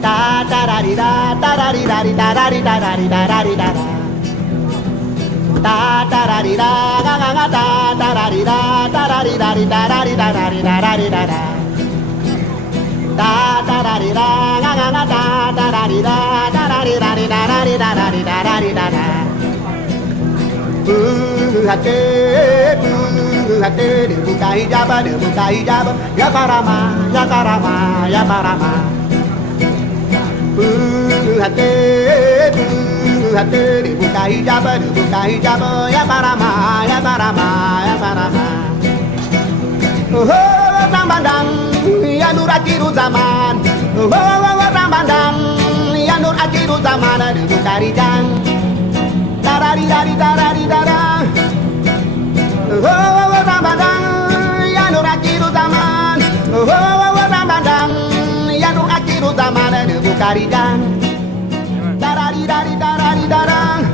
Da da da di da da da di da di da da di da da di da da di da da. Da da da di da ga ga ga da da da di da da da di da di da da di da da di da da di da da. Da da da di da ga ga ga da da da di da da da di da di da da di da da di da da di da da. Hati dibuka hijab ya karama ya karama ya karama. Hati dibuka hijab ya karama ya karama ya karama. Oh Ramadan ya nur akhiru zaman. Oh Ramadan ya nur akhiru zaman dibuka hijab. Darari dari darari dara. Oh Ramadan ya nur akhiru zaman. Oh Ramadan ya nur akhiru zaman dibuka hijab. Darari dari darari dara.